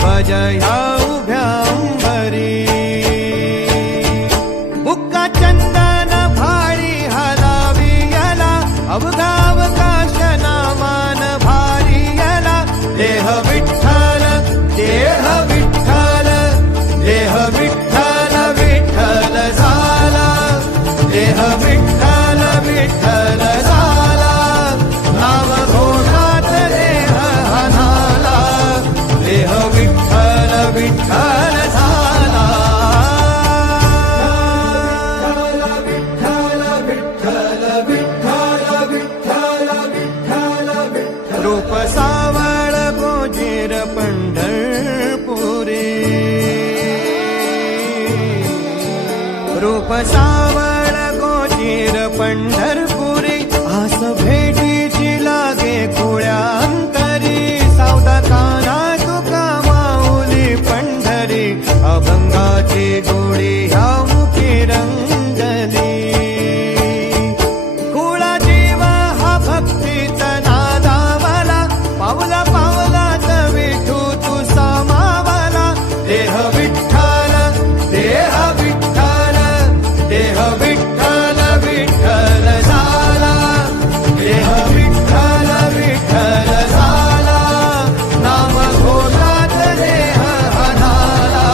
ध्वज ह्या उभ्या अंबरी बुक्का चंदन भारी हलावी याला अवघा अवकाश नामान भारी याला देह विठ्ठल देह विठ्ठल देह विठ्ठल विठ्ठल झाला देह विठ्ठल विठ्ठल झाला नाम घोषात देह हनाला देह विठ्ठल विठ्ठल झाला विठ्ठल विठ्ठल विठ्ठल विठ्ठल विठ्ठल विठ्ठल रूप सावळ गोजीर पंढरपुरी रूप सावळ गोजीर पंढरपुरी आस भेटीची लागे खुळ्या अंतरी सावता काना तुका माऊली पंढरी अभंगाची गोडी ह्या मुखी रंगली कुळा जीव हा भक्तीत नादावला पावला पावलात विठू तू सामावला देह विठ्ठल देह विठ्ठल देह विठ्ठल विठ्ठल झाला देह विठ्ठल विठ्ठल झाला नाम घोषात देह हनाला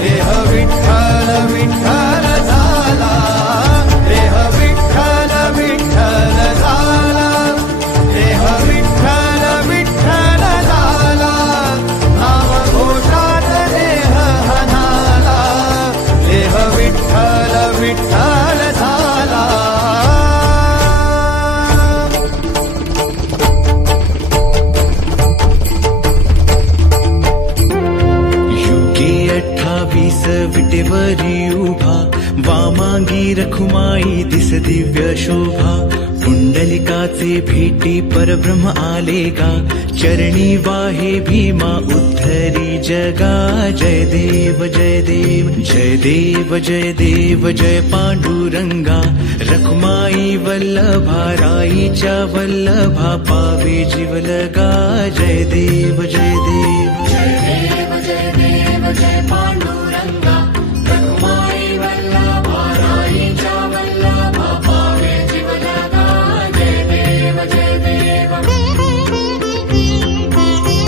देह विठ्ठल विठ्ठल झाला देह विठ्ठल विठ्ठल झाला देह विठ्ठल विठ्ठल झाला नाम घोषात देह हनाला देह विठ्ठल विठ्ठल झाला युगे 28 विटेवरी उभा वामांगी रखुमाई दिस दिव्य शोभा पुंडलिकाचे भेटी परब्रह्म आले गा चरणी वाहे भीमा उद्धरी जगा जय देव जय देव जय देव जय देव जय पांडुरंगा रखुमाई वल्लभा राईच्या वल्लभा पावे जीवलगा जय देव जय देव जय देव जय देव जय पांडुरंगा